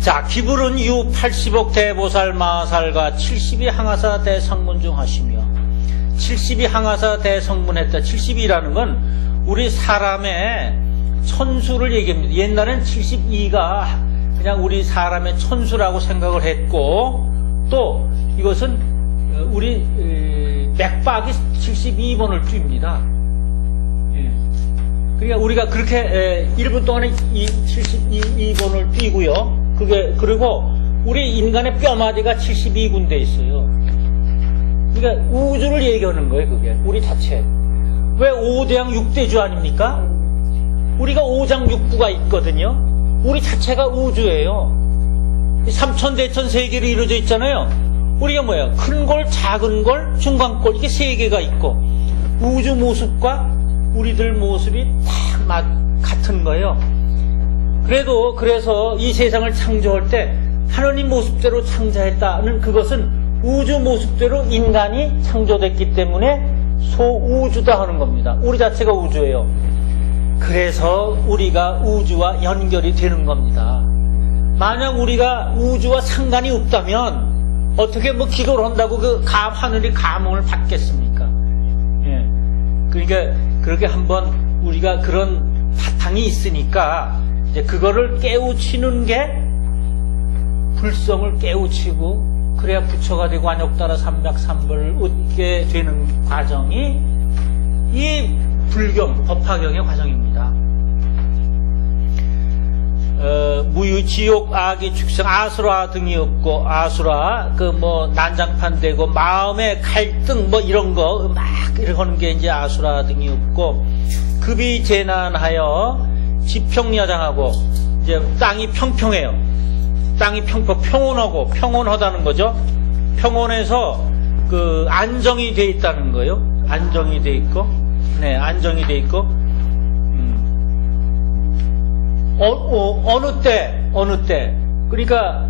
자, 기불은 유 80억 대보살 마살과 70이 항하사 대성문중하시며 70이 항하사 대성문했다. 70이라는 건 우리 사람의 천수를 얘기합니다. 옛날엔 72가 그냥 우리 사람의 천수라고 생각을 했고, 또 이것은 우리 맥박이 72번을 뜁니다. 예. 그러니까 우리가 그렇게 1분 동안에 72번을 뛰고요. 그리고 우리 인간의 뼈마디가 72군데 있어요. 그러니까 우주를 얘기하는 거예요, 그게. 우리 자체. 왜 5대양 6대주 아닙니까? 우리가 5장6부가 있거든요. 우리 자체가 우주예요. 삼천대천 세계로 이루어져 있잖아요. 우리가 뭐예요? 큰 골, 작은 골, 중간골, 이게 세 개가 있고, 우주 모습과 우리들 모습이 다 같은 거예요. 그래서 이 세상을 창조할 때 하느님 모습대로 창조했다는 그것은 우주 모습대로 인간이 창조됐기 때문에 소우주다 하는 겁니다. 우리 자체가 우주예요. 그래서 우리가 우주와 연결이 되는 겁니다. 만약 우리가 우주와 상관이 없다면 어떻게 뭐 기도를 한다고 하늘이 감흥을 받겠습니까? 예. 그러니까 그렇게 한번 우리가 그런 바탕이 있으니까 이제 그거를 깨우치는 게 불성을 깨우치고 그래야 부처가 되고 안욕따라 삼백삼불을 얻게 되는 과정이 이 불경, 법화경의 과정입니다. 무유, 지옥, 악이, 축생, 아수라 등이 없고, 아수라, 난장판 되고, 마음의 갈등, 이런 거, 막, 이렇게 하는 게 이제 아수라 등이 없고, 급이 재난하여, 지평야장하고, 이제 땅이 평평해요. 땅이 평온하고, 평온하다는 거죠. 평온해서, 안정이 돼 있다는 거예요. 안정이 돼 있고, 네, 안정이 돼 있고, 어느 때, 그러니까,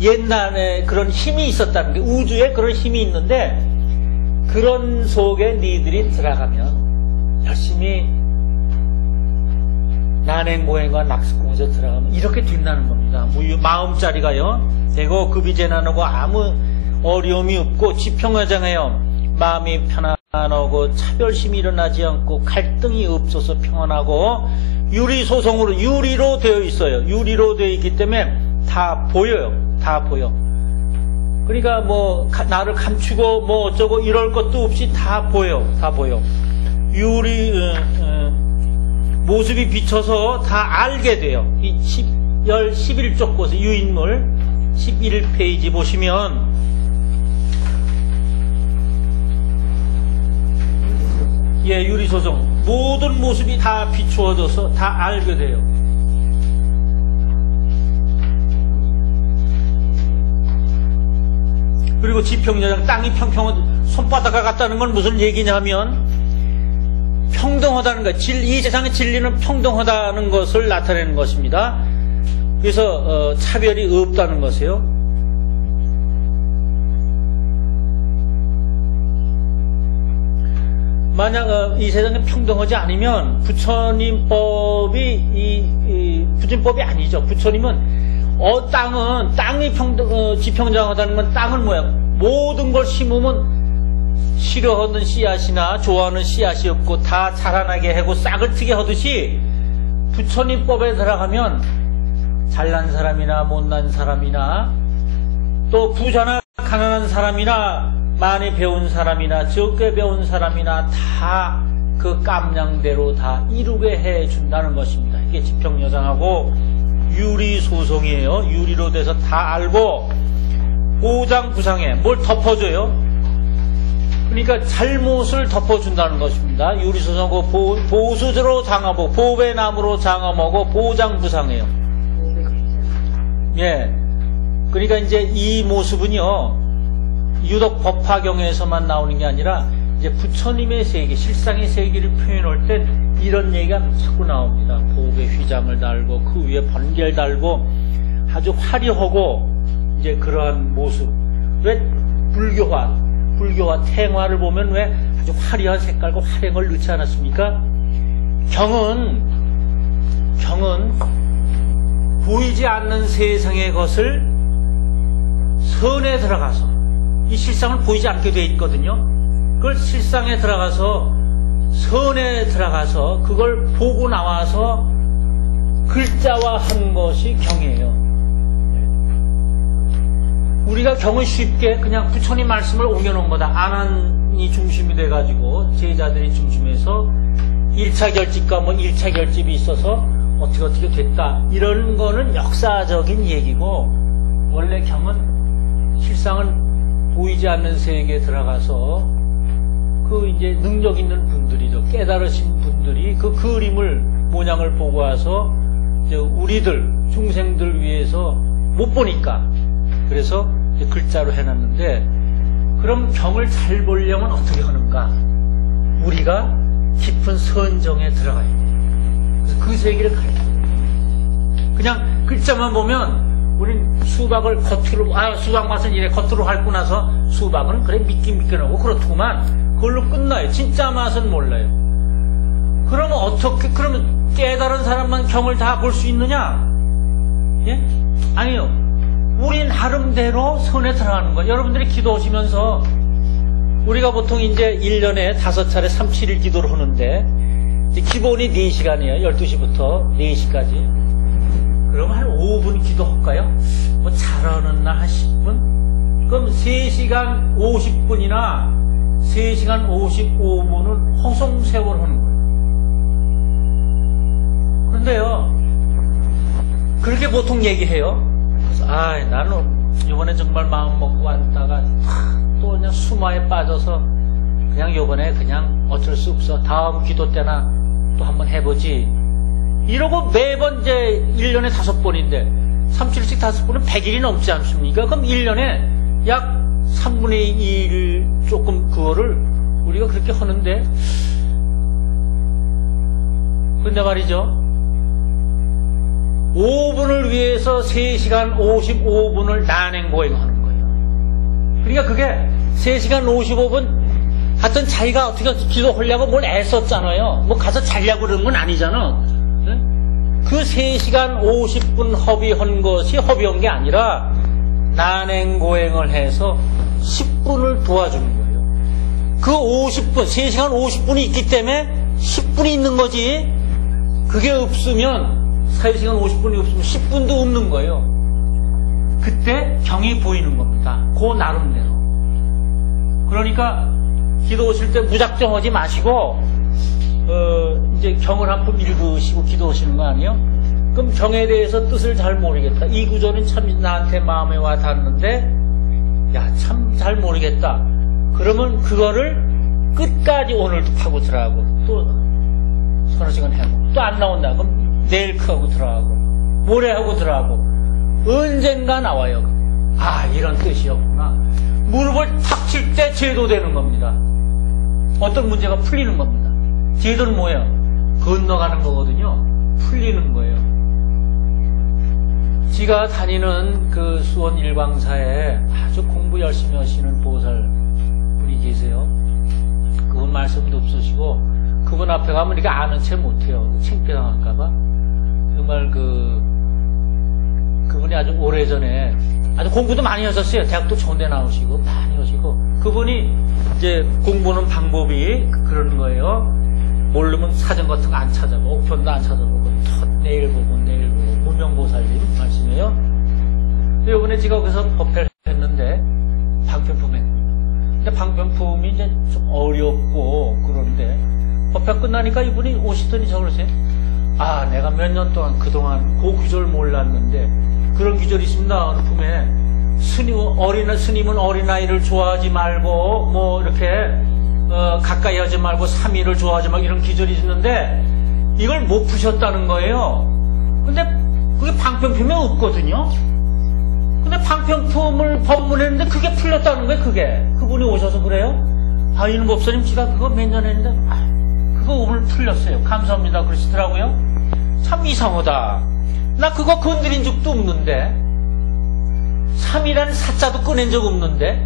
옛날에 그런 힘이 있었다는 게, 우주에 그런 힘이 있는데, 그런 속에 니들이 들어가면, 열심히, 난행고행과 낙습공에서 들어가면, 이렇게 된다는 겁니다. 마음자리가요, 되고, 급이재난하고 아무 어려움이 없고, 지평야장해요. 마음이 편안하고, 차별심이 일어나지 않고, 갈등이 없어서 평안하고, 유리소송으로, 유리로 되어 있어요. 유리로 되어 있기 때문에 다 보여요. 다 보여. 그러니까 나를 감추고 어쩌고 이럴 것도 없이 다 보여. 다 보여. 모습이 비춰서 다 알게 돼요. 이 11쪽 보세요. 유인물 11페이지 보시면 유리소송. 모든 모습이 다 비추어져서 다 알게 돼요. 그리고 지평야장, 땅이 평평한, 손바닥과 같다는 건 무슨 얘기냐면, 평등하다는 거예요. 이 세상의 진리는 평등하다는 것을 나타내는 것입니다. 그래서, 차별이 없다는 것이에요. 만약 이 세상에 평등하지 않으면 부처님법이 부처님법이 아니죠. 부처님은 땅이 지평장하다는 건 땅은 뭐야? 모든 걸 심으면 싫어하는 씨앗이나 좋아하는 씨앗이 없고 다 자라나게 하고 싹을 트게 하듯이 부처님법에 들어가면 잘난 사람이나 못난 사람이나 또 부자나 가난한 사람이나 많이 배운 사람이나 적게 배운 사람이나 다 그 깜냥대로 다 이루게 해준다는 것입니다. 이게 지평여장하고 유리소송이에요. 유리로 돼서 다 알고 보장부상에 뭘 덮어줘요. 그러니까 잘못을 덮어준다는 것입니다. 유리소송하고 보수대로 장하고 보배나무로 장하고 보장부상해요. 예. 그러니까 이제 이 모습은요. 유독 법화경에서만 나오는 게 아니라 이제 부처님의 세계, 실상의 세계를 표현할 땐 이런 얘기가 자꾸 나옵니다. 보배 휘장을 달고 그 위에 번개를 달고 아주 화려하고 이제 그러한 모습. 왜 불교화 탱화를 보면 왜 아주 화려한 색깔과 활행을 넣지 않았습니까? 경은 보이지 않는 세상의 것을 선에 들어가서, 이 실상은 보이지 않게 돼 있거든요. 그걸 실상에 들어가서, 선에 들어가서 그걸 보고 나와서 글자화한 것이 경이에요. 우리가 경은 쉽게 그냥 부처님 말씀을 옮겨놓은 거다. 안한이 중심이 돼가지고 제자들이 중심에서 1차 결집과 뭐 1차 결집이 있어서 어떻게 됐다. 이런 거는 역사적인 얘기고, 원래 경은 실상은 보이지 않는 세계에 들어가서 그 이제 능력 있는 분들이죠. 깨달으신 분들이 그 그림을, 모양을 보고 와서 이제 우리들, 중생들 위해서 못 보니까 그래서 이제 글자로 해놨는데, 그럼 경을 잘 보려면 어떻게 하는가? 우리가 깊은 선정에 들어가야 돼요. 그래서 그 세계를 가르쳐요. 그냥 글자만 보면 우린 수박을 겉으로, 수박 맛은 이래 겉으로 핥고 나서 수박은 그래 미끈미끈하고 그렇구만. 그걸로 끝나요. 진짜 맛은 몰라요. 그러면 어떻게, 그러면 깨달은 사람만 경을 다 볼 수 있느냐? 예? 아니요. 우리 나름대로 선에 들어가는 거예요. 여러분들이 기도하시면서 우리가 보통 이제 1년에 5차례 3-7일 기도를 하는데, 이제 기본이 4시간이에요. 12시부터 4시까지. 그러면 한 5분 기도할까요? 뭐 잘하는 날 한 10분? 그럼 3시간 50분이나 3시간 55분은 허송세월 하는 거예요. 그런데요, 그렇게 보통 얘기해요. 그래서 나는 이번에 정말 마음 먹고 왔다가 또 그냥 수마에 빠져서 그냥 요번에 그냥 어쩔 수 없어. 다음 기도 때나 또 한번 해보지. 이러고 매번 이제 1년에 5번인데 3-7씩 5번은 100일이 넘지 않습니까? 그럼 1년에 약 3분의 1 조금 그거를 우리가 그렇게 하는데, 근데 말이죠, 5분을 위해서 3시간 55분을 난행고행하는 거예요. 그러니까 그게 3시간 55분 하여튼 자기가 어떻게 기도하려고 뭘 애썼잖아요. 뭐 가서 자려고 그러는 건 아니잖아. 네? 그 3시간 50분 허비한 것이 허비한 게 아니라 난행고행을 해서 10분을 도와주는 거예요. 그 50분, 3시간 50분이 있기 때문에 10분이 있는 거지. 그게 없으면, 3시간 50분이 없으면 10분도 없는 거예요. 그때 경이 보이는 겁니다. 그 나름대로. 그러니까 기도 오실 때 무작정 하지 마시고, 이제 경을 한 번 읽으시고 기도 오시는 거 아니에요? 그럼 경에 대해서 뜻을 잘 모르겠다. 이 구절은 참 나한테 마음에 와 닿는데, 야, 참 잘 모르겠다. 그러면 그거를 끝까지 오늘도 파고 들어가고, 또 서너 시간 해고, 또 안 나온다. 그럼 내일 하고 들어가고, 모레 하고 들어가고, 언젠가 나와요. 이런 뜻이었구나. 무릎을 탁 칠 때 제도되는 겁니다. 어떤 문제가 풀리는 겁니다. 제도는 뭐예요? 건너가는 거거든요. 풀리는 거예요. 제가 다니는 그 수원 일광사에 아주 공부 열심히 하시는 보살 분이 계세요. 그분 말씀도 없으시고, 그분 앞에 가면 이렇게 아는 체 못해요. 창피당할까봐. 정말 그분이 아주 오래전에 아주 공부도 많이 하셨어요. 대학도 좋은 데 나오시고 많이 하시고, 그분이 이제 공부하는 방법이 그런 거예요. 모르면 사전 같은 거 안 찾아보고, 옥편도 안 찾아보고, 내일 보고 무명보살님 말씀이에요. 이번에 제가 거기서 법회를 했는데 방편품 했고요. 근데 방편품이 이제 좀 어렵고 그런데 법회 끝나니까 이분이 오시더니 저 그러세요. 내가 몇 년 동안 그동안 그 귀절 몰랐는데, 그런 귀절이 있습니다. 어느 품에 스님은 어린아이를 좋아하지 말고 뭐 이렇게 가까이 하지 말고 삼위를 좋아하지 말고 이런 기절이 있는데, 이걸 못 푸셨다는 거예요. 근데 그게 방편품에 없거든요. 근데 방편품을 법문했는데 그게 풀렸다는 거예요. 그분이 오셔서 그래요. 이놈 법사님 제가 그거 몇 년 했는데 그거 오늘 풀렸어요. 감사합니다 그러시더라고요. 참 이상하다. 나 그거 건드린 적도 없는데, 3이라는 사자도 꺼낸 적 없는데,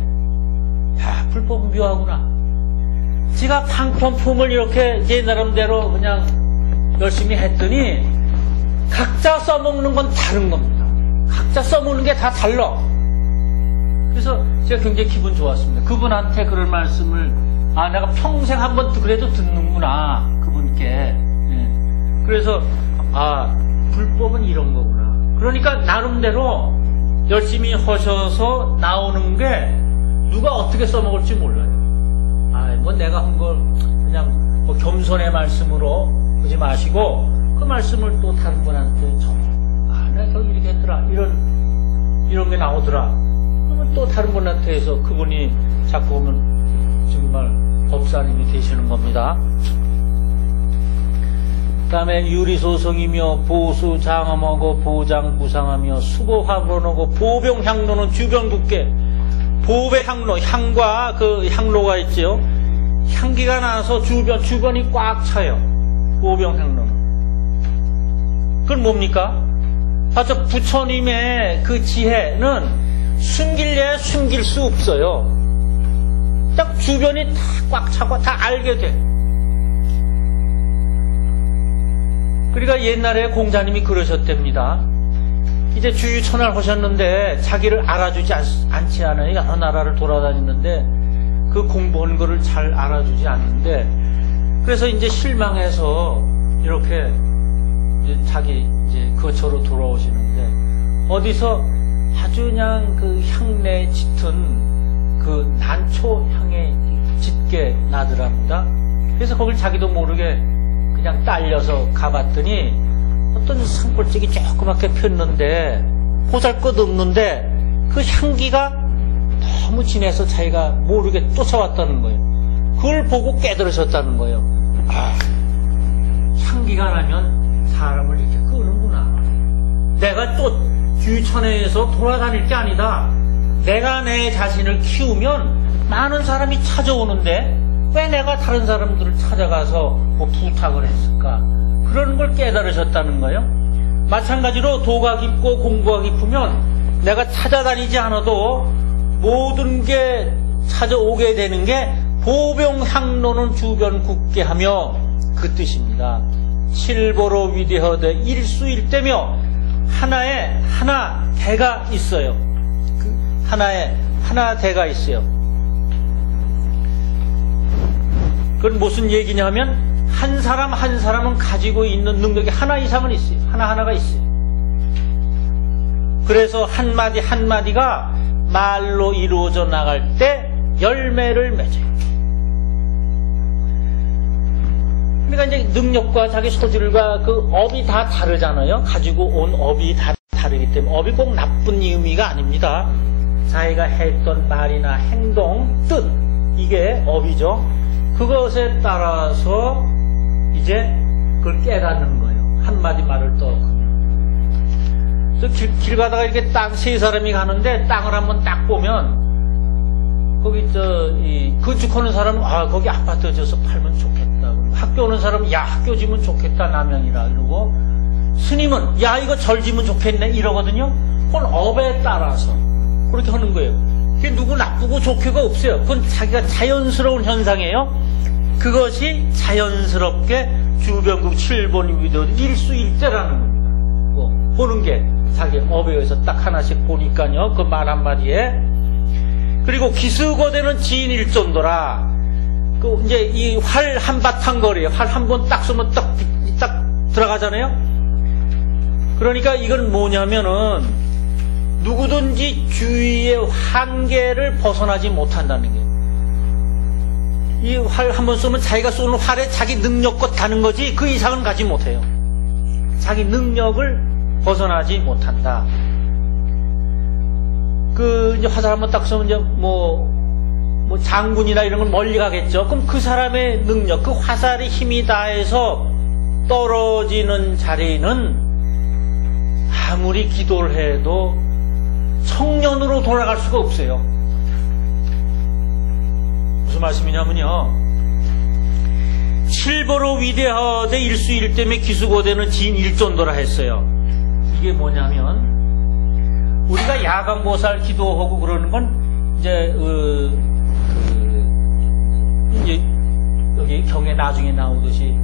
불법은 묘하구나. 제가 방편품을 이렇게 제 나름대로 그냥 열심히 했더니 각자 써먹는 건 다른 겁니다. 각자 써먹는 게 다 달라. 그래서 제가 굉장히 기분 좋았습니다. 그분한테 그런 말씀을 내가 평생 한 번 그래도 듣는구나 그분께. 예. 그래서 불법은 이런 거구나. 그러니까 나름대로 열심히 하셔서 나오는 게 누가 어떻게 써먹을지 몰라요. 뭐 내가 한 걸 그냥 뭐 겸손의 말씀으로 하지 마시고 그 말씀을 또 다른 분한테 내가 이렇게 했더라. 이런 게 나오더라. 그러면 또 다른 분한테 해서 그분이 자꾸 보면 정말 법사님이 되시는 겁니다. 그 다음에 유리소성이며 보수장엄하고 보장부상하며 수보화론하고 보병향로는 주변국계. 보배 향로, 향과 그 향로가 있죠. 향기가 나서 주변이 꽉 차요. 보병향로는. 그건 뭡니까? 바로 부처님의 그 지혜는 숨길래야 숨길 수 없어요. 딱 주변이 다 꽉 차고 다 알게 돼. 그러니까 옛날에 공자님이 그러셨답니다. 이제 주유천할 하셨는데 자기를 알아주지 않지 않아요. 여러 나라를 돌아다니는데 그 공부한 거를 잘 알아주지 않는데 그래서 이제 실망해서 이렇게 이제 자기 이제 거처로 돌아오시는데 어디서 아주 그냥 그 향내 짙은 그 난초 향에 짙게 나더랍니다. 그래서 거길 자기도 모르게 그냥 딸려서 가봤더니 어떤 산골짜기 조그맣게 폈는데 보잘것없는데 그 향기가 너무 진해서 자기가 모르게 쫓아왔다는 거예요. 그걸 보고 깨달으셨다는 거예요. 향기가 나면 사람을 이렇게 끄는구나. 내가 또 주위천에서 돌아다닐 게 아니다. 내가 내 자신을 키우면 많은 사람이 찾아오는데 왜 내가 다른 사람들을 찾아가서 뭐 부탁을 했을까? 그런 걸 깨달으셨다는 거예요. 마찬가지로 도가 깊고 공부가 깊으면 내가 찾아다니지 않아도 모든 게 찾아오게 되는 게 보병향로는 주변 굳게 하며 그 뜻입니다. 칠보로 위대하되 일수일대며 하나에 하나 대가 있어요. 그 하나에 하나 대가 있어요. 그건 무슨 얘기냐면 한 사람 한 사람은 가지고 있는 능력이 하나 이상은 있어요. 하나하나가 있어요. 그래서 한마디 한마디가 말로 이루어져 나갈 때 열매를 맺어요. 그러니까 이제 능력과 자기 소질과 그 업이 다 다르잖아요. 가지고 온 업이 다 다르기 때문에 업이 꼭 나쁜 의미가 아닙니다. 자기가 했던 말이나 행동, 뜻 이게 업이죠. 그것에 따라서 이제 그걸 깨닫는 거예요. 한마디 말을 떠오르면. 길 가다가 이렇게 세 사람이 가는데 땅을 한번 딱 보면 거기 건축하는 사람은 거기 아파트 져서 팔면 좋겠다. 학교 오는 사람은 학교 지면 좋겠다. 남양이라 이러고 스님은 이거 절 지면 좋겠네 이러거든요. 그건 업에 따라서 그렇게 하는 거예요. 그게 누구 나쁘고 좋게가 없어요. 그건 자기가 자연스러운 현상이에요. 그것이 자연스럽게 주변국 칠본이 위도 일수일대라는 겁니다. 보는 게 자기 업에 의해서 딱 하나씩 보니까요. 그 말 한마디에. 그리고 기수거대는 지인일존도라. 그 이제 이 활 한바탕 거리에 활 한 번 딱 쏘면 딱 들어가잖아요. 그러니까 이건 뭐냐면은 누구든지 주위의 한계를 벗어나지 못한다는 게. 이 활 한 번 쏘면 자기가 쏘는 활에 자기 능력껏 가는 거지 그 이상은 가지 못해요. 자기 능력을 벗어나지 못한다. 이제 화살 한번 딱 쏘면 이제 뭐 장군이나 이런 건 멀리 가겠죠. 그럼 그 사람의 능력, 그 화살의 힘이 다해서 떨어지는 자리는 아무리 기도를 해도 청년으로 돌아갈 수가 없어요. 무슨 말씀이냐면요. 칠보로 위대하되 일수일대며 기수고대는 지인일존도라 했어요. 이게 뭐냐면 우리가 야간보살 기도하고 그러는 건 이제 여기 경에 나중에 나오듯이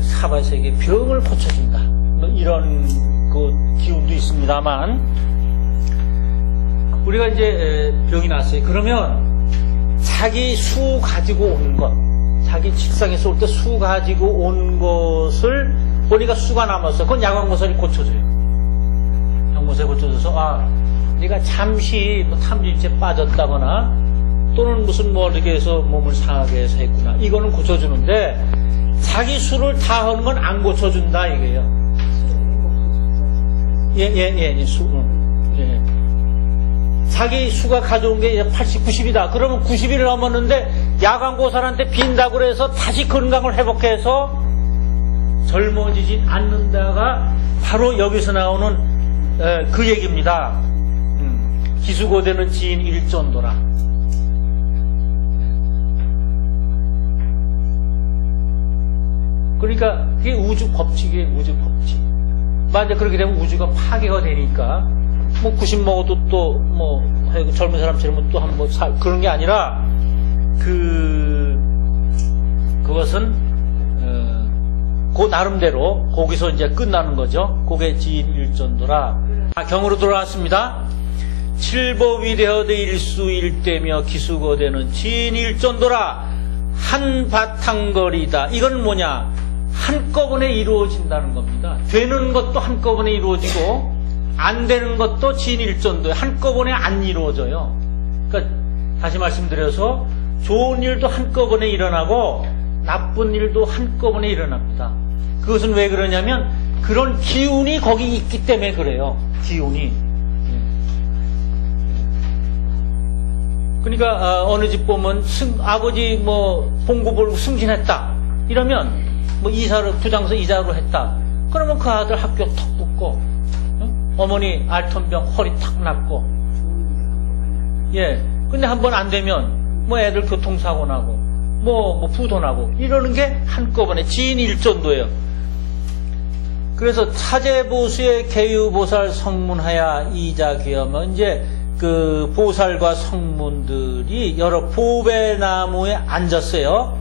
사바세계 병을 고쳐준다. 뭐 이런 그 기운도 있습니다만, 우리가 이제 병이 났어요. 그러면 자기 수 가지고 온 것, 자기 책상에서 올 때 수 가지고 온 것을 보니까 수가 남았어. 그건 야광모살이 고쳐줘요. 야광모살이 고쳐줘서 네가 잠시 뭐 탐진치에 빠졌다거나 또는 무슨 뭐 이렇게 해서 몸을 상하게 해서 했구나. 이거는 고쳐주는데 자기 수를 다 하는 건 안 고쳐준다 이게요. 예. 자기 수가 가져온 게 80, 90이다. 그러면 90일 넘었는데 야광보살한테 빈다고 그래서 다시 건강을 회복해서 젊어지지 않는다가 바로 여기서 나오는 그 얘기입니다. 기수고대는 지인 일전도라. 그러니까 그게 우주 법칙이에요. 우주 법칙. 만약 그렇게 되면 우주가 파괴가 되니까 뭐 90 먹어도 또 뭐 젊은 사람처럼 또 한번 그런 게 아니라 그것은 그 나름대로 거기서 이제 끝나는 거죠. 그게 지인 일전도라. 경으로 돌아왔습니다. 칠보위대허대 일수일대며 기수거대는 지인 일전도라. 한바탕거리다. 이건 뭐냐? 한꺼번에 이루어진다는 겁니다. 되는 것도 한꺼번에 이루어지고 안 되는 것도 진일전도에 한꺼번에 안 이루어져요. 그러니까 다시 말씀드려서 좋은 일도 한꺼번에 일어나고 나쁜 일도 한꺼번에 일어납니다. 그것은 왜 그러냐면 그런 기운이 거기 있기 때문에 그래요. 기운이. 그러니까 어느 집 보면 아버지 뭐 봉급을 승진했다 이러면 뭐 이사를 부장서 이사로 했다. 그러면 그 아들 학교 턱 붙고 어머니 알턴병 허리 탁 났고 근데 한 번 안 되면 뭐 애들 교통사고 나고 뭐 부도 나고 이러는 게 한꺼번에 지인 일전도예요. 그래서 차제보수의 개유보살 성문하야 이자기하면 이제 그 보살과 성문들이 여러 보배나무에 앉았어요.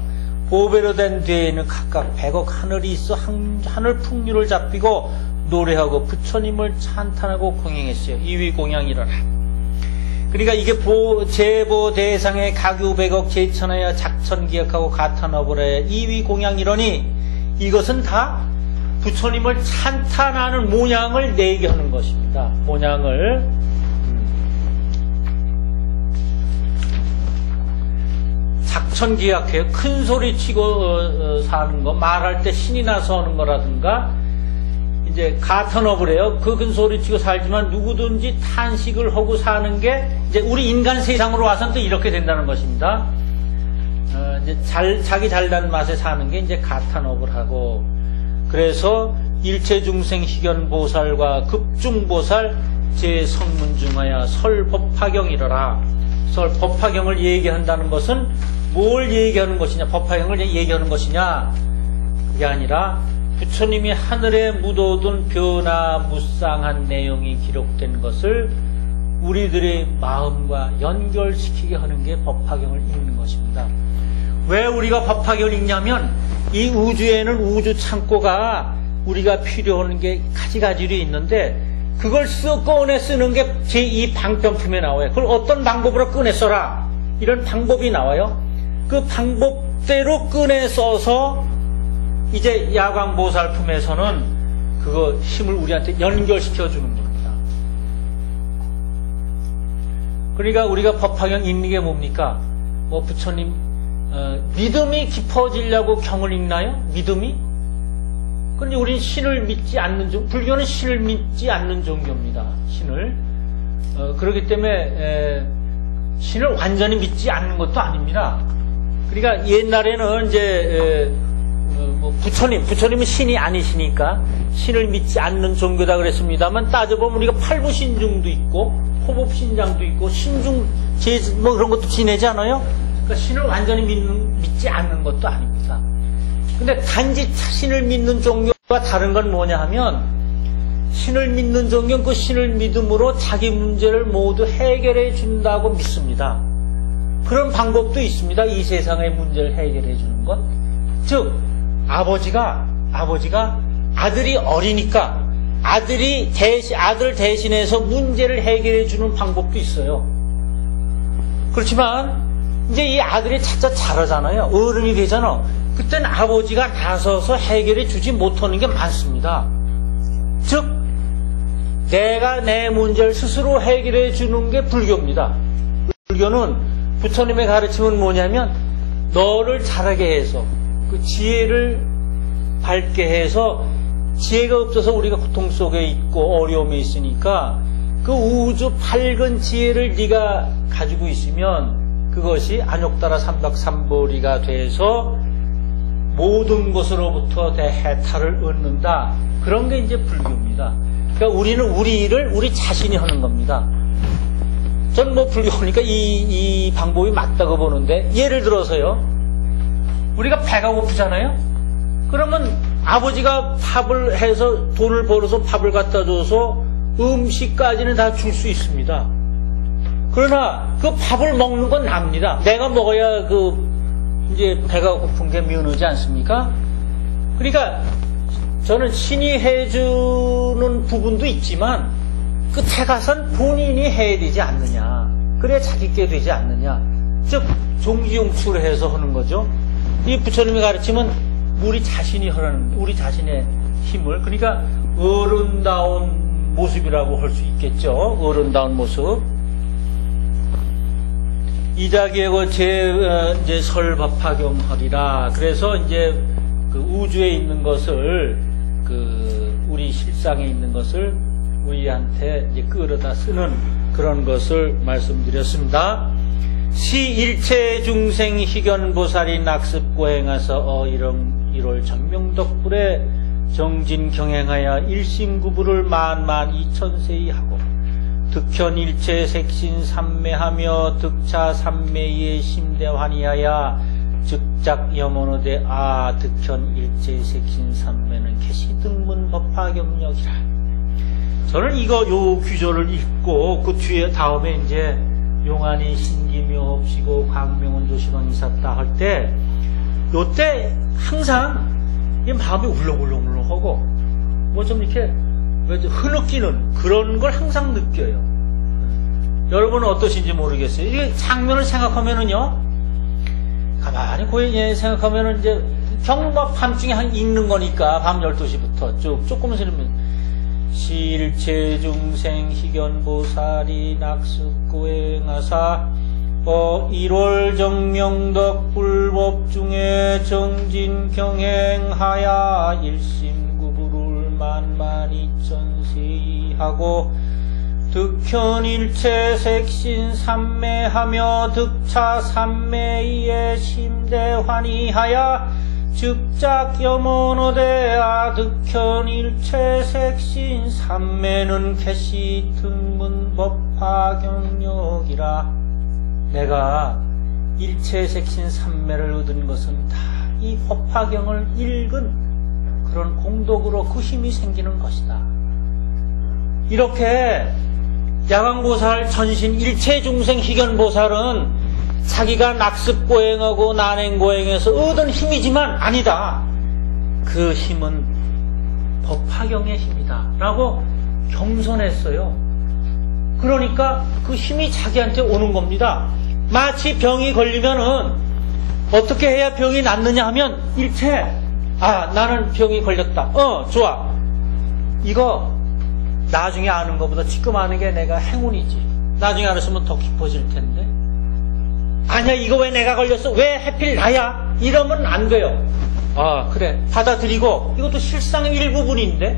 보배로 된 뒤에는 각각 100억 하늘이 있어 하늘 풍류를 잡히고 노래하고 부처님을 찬탄하고 공양했어요. 이위공양이라라. 그러니까 이게 제보 대상의 가규 100억 제천하여 작천 기억하고 가탄어보래 이위공양이러니 이것은 다 부처님을 찬탄하는 모양을 내게 하는 것입니다. 모양을. 작천기약해요. 큰 소리 치고 사는 거, 말할 때 신이 나서 하는 거라든가, 이제 가턴업을 해요. 그 큰 소리 치고 살지만 누구든지 탄식을 하고 사는 게 이제 우리 인간 세상으로 와서는 또 이렇게 된다는 것입니다. 이제 자기 잘난 맛에 사는 게 이제 가탄업을 하고, 그래서 일체중생 희견보살과 급중보살 제성문중하야 설법화경이러라. 설법화경을 얘기한다는 것은 뭘 얘기하는 것이냐, 법화경을 얘기하는 것이냐, 그게 아니라 부처님이 하늘에 묻어둔 변화무쌍한 내용이 기록된 것을 우리들의 마음과 연결시키게 하는 게 법화경을 읽는 것입니다. 왜 우리가 법화경을 읽냐면 이 우주에는 우주 창고가 우리가 필요한 게 가지가지로 있는데 그걸 꺼내 쓰는 게 제2 방편품에 나와요. 그걸 어떤 방법으로 꺼내 써라, 이런 방법이 나와요. 그 방법대로 꺼내 써서 이제 야광보살품에서는 그거 힘을 우리한테 연결시켜 주는 겁니다. 그러니까 우리가 법화경 읽는 게 뭡니까? 뭐 부처님 믿음이 깊어지려고 경을 읽나요? 믿음이? 그런데 우리는 신을 믿지 않는 불교는 신을 믿지 않는 종교입니다. 신을. 그렇기 때문에 신을 완전히 믿지 않는 것도 아닙니다. 그러니까 옛날에는 이제 뭐 부처님은 신이 아니시니까 신을 믿지 않는 종교다 그랬습니다만, 따져보면 우리가 팔부신중도 있고 호법신장도 있고 신중 뭐 그런 것도 지내지 않아요? 그러니까 신을 완전히 믿지 않는 것도 아닙니다. 근데 단지 신을 믿는 종교와 다른 건 뭐냐 하면, 신을 믿는 종교는 그 신을 믿음으로 자기 문제를 모두 해결해 준다고 믿습니다. 그런 방법도 있습니다. 이 세상의 문제를 해결해 주는 것. 즉 아버지가 아들이 어리니까 아들 대신해서 문제를 해결해 주는 방법도 있어요. 그렇지만 이제 이 아들이 차차 자라잖아요. 어른이 되잖아. 그땐 아버지가 나서서 해결해 주지 못하는 게 많습니다. 즉 내가 내 문제를 스스로 해결해 주는 게 불교입니다. 불교는 부처님의 가르침은 뭐냐면 너를 자라게 해서 그 지혜를 밝게 해서 지혜가 없어서 우리가 고통 속에 있고 어려움에 있으니까 그 우주 밝은 지혜를 네가 가지고 있으면 그것이 안욕따라 삼박삼보리가 돼서 모든 것으로부터 대해탈을 얻는다. 그런 게 이제 불교입니다. 그러니까 우리는 우리 자신이 하는 겁니다. 전 뭐 불교니까 이 방법이 맞다고 보는데 예를 들어서요. 우리가 배가 고프잖아요. 그러면 아버지가 밥을 해서 돈을 벌어서 밥을 갖다 줘서 음식까지는 다 줄 수 있습니다. 그러나 그 밥을 먹는 건 납니다. 내가 먹어야 이제 배가 고픈 게 미운하지 않습니까? 그러니까 저는 신이 해주는 부분도 있지만 끝에 가선 본인이 해야 되지 않느냐. 그래야 자기께 되지 않느냐. 즉 종지용출을 해서 하는 거죠. 이 부처님이 가르치면 우리 자신이 하라는 우리 자신의 힘을 그러니까 어른다운 모습이라고 할 수 있겠죠. 어른다운 모습. 이자기에고 이제 설법화경하리라. 그래서 이제 그 우주에 있는 것을 우리 실상에 있는 것을 우리한테 이제 끌어다 쓰는 그런 것을 말씀드렸습니다. 시 일체 중생 희견보살이 낙습고행하서 일월 전명덕불에 정진 경행하여 일심구부를 만만 이천세이 하고 득현 일체 색신 삼매하며 득차 삼매의 심대환이하여 즉작 염원어대 득현 일체 색신 삼매는 개시 등문 법화경력이라. 저는 요 규조를 읽고 그 뒤에 다음에 이제 용안이 신기묘업시고 광명은 조시방 이삿다 할 때 요때 항상 이 마음이 울렁울렁울렁하고 뭐 좀 이렇게 흐느끼는 그런 걸 항상 느껴요. 여러분은 어떠신지 모르겠어요. 이게 장면을 생각하면은요, 가만히 고인이 생각하면은 이제 경법 밤중에 읽는 거니까 밤 12시부터 조금 있으면 실체중생 희견보살이 낙습고행하사 1월 정명덕 불법 중에 정진 경행하야 일심구부를 만만이천세이 하고 득현 일체 색신 삼매하며 득차 삼매이에 심대환이하야 즉작 염원어대 득현 일체 색신 삼매는 개시 등문 법화경력이라. 내가 일체 색신 삼매를 얻은 것은 다 이 법화경을 읽은 그런 공덕으로 그 힘이 생기는 것이다. 이렇게 야광보살 전신 일체 중생 희견보살은 자기가 낙습고행하고 난행고행해서 얻은 힘이지만 아니다. 그 힘은 법화경의 힘이다. 라고 겸손했어요. 그러니까 그 힘이 자기한테 오는 겁니다. 마치 병이 걸리면은 어떻게 해야 병이 낫느냐 하면 일체 나는 병이 걸렸다. 좋아. 이거 나중에 아는 것보다 지금 아는 게 내가 행운이지. 나중에 알았으면 더 깊어질 텐데. 아니야, 이거 왜 내가 걸렸어? 왜 하필 나야? 이러면 안 돼요. 그래. 받아들이고, 이것도 실상의 일부분인데?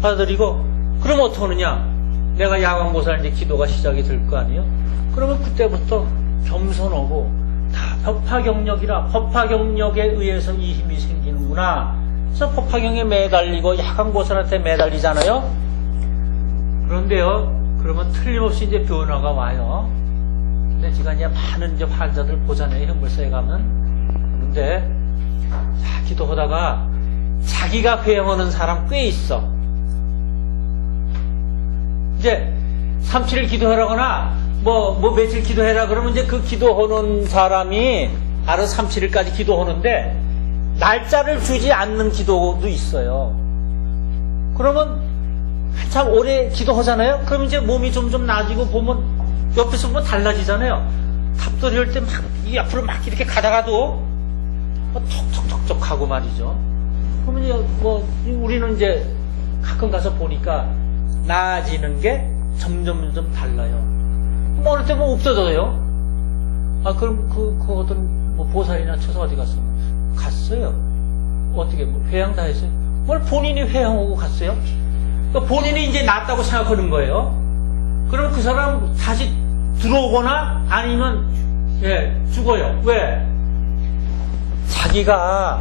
받아들이고, 그럼 어떡하느냐? 내가 야광보살 이제 기도가 시작이 될 거 아니에요? 그러면 그때부터 겸손하고, 다 법화경력이라, 법화경력에 의해서 이 힘이 생기는구나. 그래서 법화경에 매달리고, 야광보살한테 매달리잖아요? 그런데요, 그러면 틀림없이 이제 변화가 와요. 근데 제가 이제 많은 이제 환자들 보잖아요, 현물사에 가면. 그런데, 기도하다가 자기가 회영하는 사람 꽤 있어. 이제 3-7일 기도하라거나 뭐 며칠 기도해라 그러면 이제 그 기도하는 사람이 알아서 3-7일까지 기도하는데 날짜를 주지 않는 기도도 있어요. 그러면 한참 오래 기도하잖아요. 그럼 이제 몸이 점점 나아지고 보면 옆에서 보면 달라지잖아요. 답돌이 할 때 막 앞으로 막 이렇게 가다가도 톡톡톡톡 하고 말이죠. 그러면 이제 뭐 우리는 이제 가끔 가서 보니까 나아지는 게 점점 달라요. 뭐 어느 때 뭐 없어져요. 아 그럼 그 어떤 뭐 보살이나 쳐서 어디 갔어요? 갔어요. 어떻게 뭐 회양 다 했어요? 뭘 본인이 회양하고 갔어요? 그러니까 본인이 이제 낫다고 생각하는 거예요. 그럼 그 사람 다시 들어오거나 아니면 죽어요. 왜? 자기가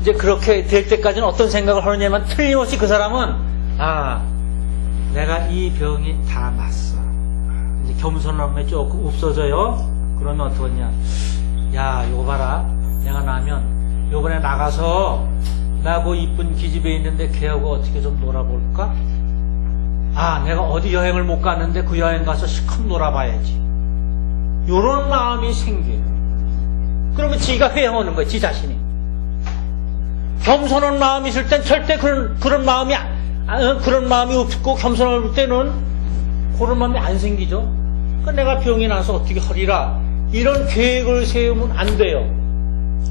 이제 그렇게 될 때까지는 어떤 생각을 하느냐면 틀림없이 그 사람은 내가 이 병이 다 났어. 이제 겸손함에 조금 없어져요. 그러면 어떡하냐? 야, 요거 봐라. 내가 나면 요번에 나가서 나고 이쁜 기집애 있는데 걔하고 어떻게 좀 놀아볼까? 내가 어디 여행을 못 갔는데 그 여행 가서 실컷 놀아봐야지. 요런 마음이 생겨요. 그러면 지가 회영하는 거예요. 지 자신이. 겸손한 마음이 있을 땐 절대 그런 마음이 그런 마음이 없고 겸손할 때는 그런 마음이 안 생기죠. 그러니까 내가 병이 나서 어떻게 하리라 이런 계획을 세우면 안 돼요.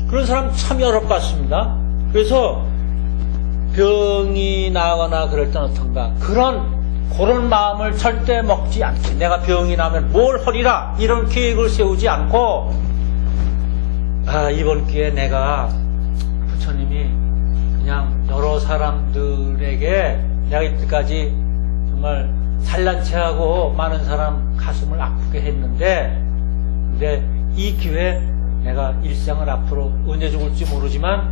그런 사람 참 어렵습니다. 그래서 병이 나거나 그럴 땐 어떤가 그런 마음을 절대 먹지 않게 내가 병이 나면 뭘 하리라 이런 계획을 세우지 않고 이번 기회에 내가 부처님이 그냥 여러 사람들에게 내가 이때까지 정말 잘난 체하고 많은 사람 가슴을 아프게 했는데 근데 이 기회에 내가 일생을 앞으로 언제 죽을지 모르지만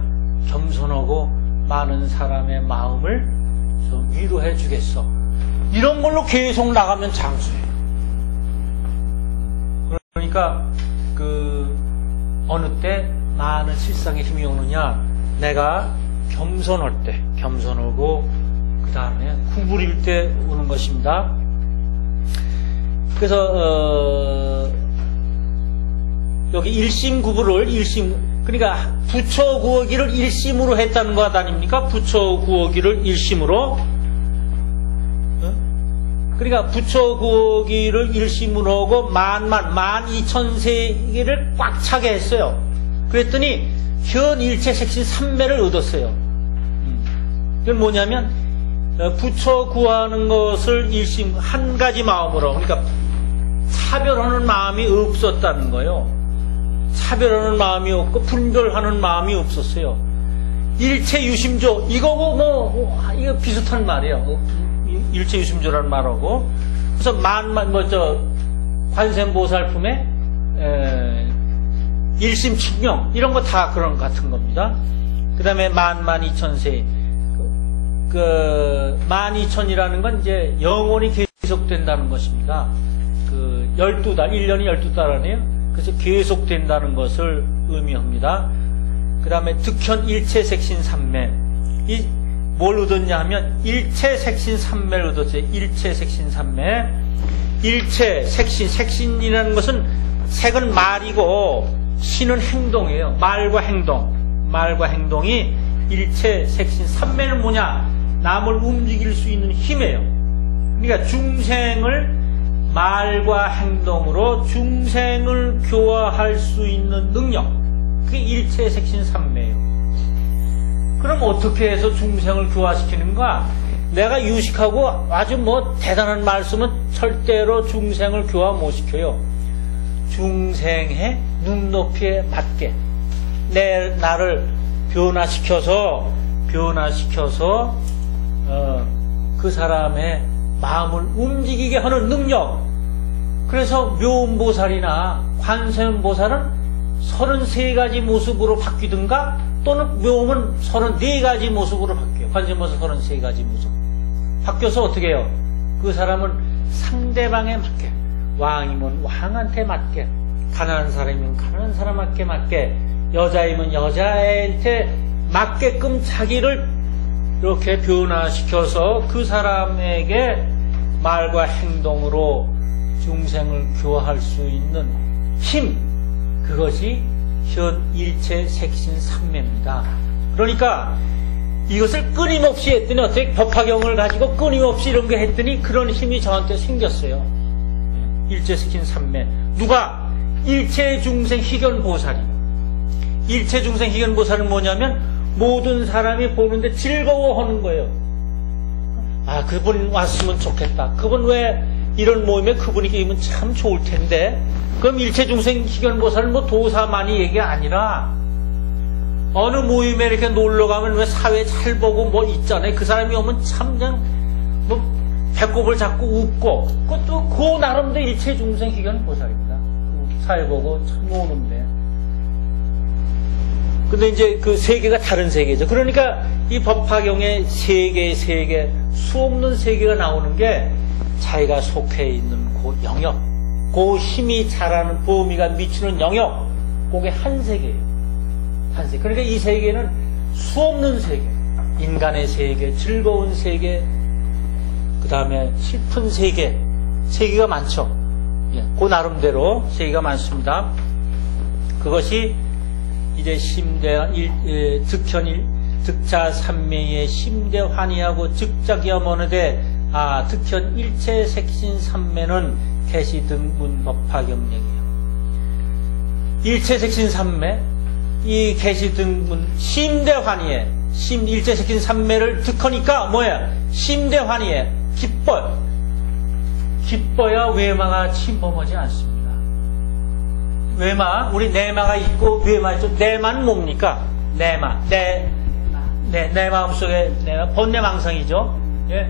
겸손하고 많은 사람의 마음을 좀 위로해 주겠어. 이런 걸로 계속 나가면 장수예요. 그러니까 어느 때 많은 실상의 힘이 오느냐 내가 겸손할 때 겸손하고 그 다음에 구부릴 때 오는 것입니다. 그래서 여기 일심구부를 그러니까 부처 구하기를 일심으로 했다는 것 아닙니까? 부처 구하기를 일심으로. 그러니까 부처 구하기를 일심으로 하고 12,000세계를 꽉 차게 했어요. 그랬더니 현 일체 색신 3매를 얻었어요. 이건 뭐냐면 부처 구하는 것을 일심 한 가지 마음으로 그러니까 차별하는 마음이 없었다는 거예요. 차별하는 마음이 없고 분별하는 마음이 없었어요. 일체 유심조 이거고 이거 비슷한 말이에요. 일체 유심조라는 말하고 그래서 관세음보살품의 일심칙명 이런 거 다 그런 것 같은 겁니다. 그 다음에 12,000세 12,000이라는 건 이제 영원히 계속된다는 것입니다. 12달 1년이 12달 아니에요? 그래서 계속된다는 것을 의미합니다. 그 다음에 득현 일체색신 삼매 뭘 얻었냐 하면 일체색신 삼매를 얻었어요. 일체색신 삼매 색신이라는 것은 색은 말이고 신은 행동이에요. 말과 행동이 일체색신 삼매는 뭐냐? 남을 움직일 수 있는 힘이에요. 그러니까 중생을 말과 행동으로 중생을 교화할 수 있는 능력 그게 일체색신 삼매예요. 그럼 어떻게 해서 중생을 교화시키는가? 내가 유식하고 아주 대단한 말씀은 절대로 중생을 교화 못 시켜요. 중생의 눈높이에 맞게 나를 변화시켜서 그 사람의 마음을 움직이게 하는 능력. 그래서 묘음보살이나 관세음보살은 33가지 모습으로 바뀌든가 또는 묘음은 34가지 모습으로 바뀌어요. 관세음보살 33가지 모습. 바뀌어서 어떻게 해요? 그 사람은 상대방에 맞게, 왕이면 왕한테 맞게, 가난한 사람이면 가난한 사람한테 맞게, 여자이면 여자한테 맞게끔 자기를 이렇게 변화시켜서 그 사람에게 말과 행동으로 중생을 교화할 수 있는 힘, 그것이 현 일체 색신 삼매입니다. 그러니까 이것을 끊임없이 했더니 어떻게 법화경을 가지고 끊임없이 이런 거 했더니 그런 힘이 저한테 생겼어요. 일체스킨 삼매. 누가? 일체중생 희견보살이. 일체중생 희견보살은 뭐냐면 모든 사람이 보는데 즐거워하는 거예요. 아, 그분 왔으면 좋겠다. 그분 왜 이런 모임에 그분이 계시면 참 좋을 텐데. 그럼 일체중생 희견보살은 뭐 도사만이 얘기가 아니라 어느 모임에 이렇게 놀러 가면 왜 사회 잘 보고 뭐 있잖아요. 그 사람이 오면 참 그냥 뭐 배꼽을 잡고 웃고, 그것도 그 나름대로 일체중생 희견보살입니다. 사회 보고 참 오는데. 근데 이제 그 세계가 다른 세계죠. 그러니까 이 법화경에 세계, 수 없는 세계가 나오는 게 자기가 속해 있는 그 영역, 그 힘이 자라는 범위가 미치는 영역, 그게 한 세계예요. 한 세계. 그러니까 이 세계는 수 없는 세계, 인간의 세계, 즐거운 세계, 그 다음에 슬픈 세계, 세계가 많죠. 예, 그 나름대로 세계가 많습니다. 그것이 이제 득자 삼매의 심대환희하고 즉자기어머느되 득현 일체색신 삼매는 계시등문 법화경령이에요. 일체색신 삼매, 이 계시등문 심대환희에 일체색신 삼매를 득하니까 뭐야? 심대환희에 기뻐야 외마가 침범하지 않습니다. 외마, 우리 내마가 있고 외마 있죠. 내마는 뭡니까? 내마, 내 마음속에 내가 번뇌망상이죠. 예,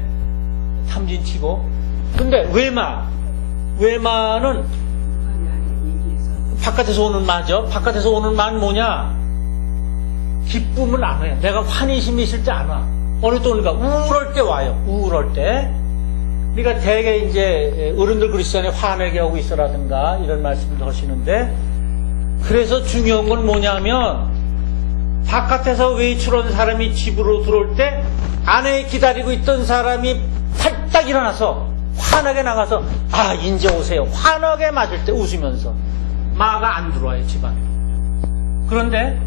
탐진치고. 근데 외마는 바깥에서 오는 마죠. 바깥에서 오는 마는 뭐냐? 기쁨은 안 와요. 내가 환희심이 있을 때 안 와. 어느 때 오니까 우울할 때 와요. 우울할 때. 그러니까 대개 이제 어른들 그리스도인에 화내게 하고 있어라든가 이런 말씀도 하시는데, 그래서 중요한 건 뭐냐면 바깥에서 외출한 사람이 집으로 들어올 때 안에 기다리고 있던 사람이 팔딱 일어나서 환하게 나가서 이제 오세요. 환하게 맞을 때 웃으면서 마가 안 들어와요, 집안에. 그런데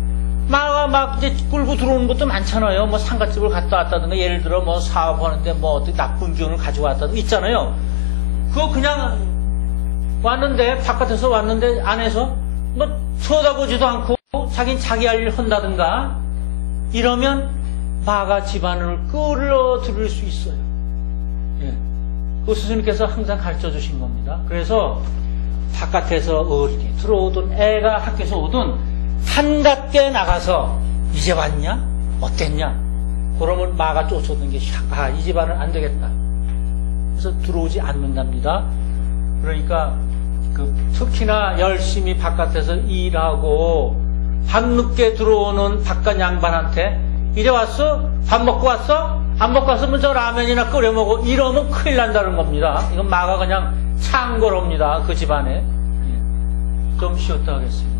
마가 막 이제 끌고 들어오는 것도 많잖아요. 뭐 상가집을 갔다 왔다든가, 예를 들어 뭐 사업하는데 뭐 어떻게 나쁜 기운을 가지고 왔다든가 있잖아요. 그거 그냥 왔는데, 바깥에서 왔는데 안에서 뭐 쳐다보지도 않고 자긴 자기 할 일 한다든가 이러면 마가 집안을 끌어들일 수 있어요. 예. 그 스승님께서 항상 가르쳐 주신 겁니다. 그래서 바깥에서 어린이 들어오든 애가 학교에서 오든 한갑게 나가서 이제 왔냐? 어땠냐? 그러면 마가 쫓아오는 게 이 집안은 안 되겠다. 그래서 들어오지 않는답니다. 그러니까 특히나 열심히 바깥에서 일하고 밤늦게 들어오는 바깥 양반한테 이제 왔어? 밥 먹고 왔어? 안 먹고 왔으면 저 라면이나 끓여 먹어. 이러면 큰일 난다는 겁니다. 이건 마가 그냥 창궐합니다. 그 집안에. 좀 쉬었다 하겠습니다.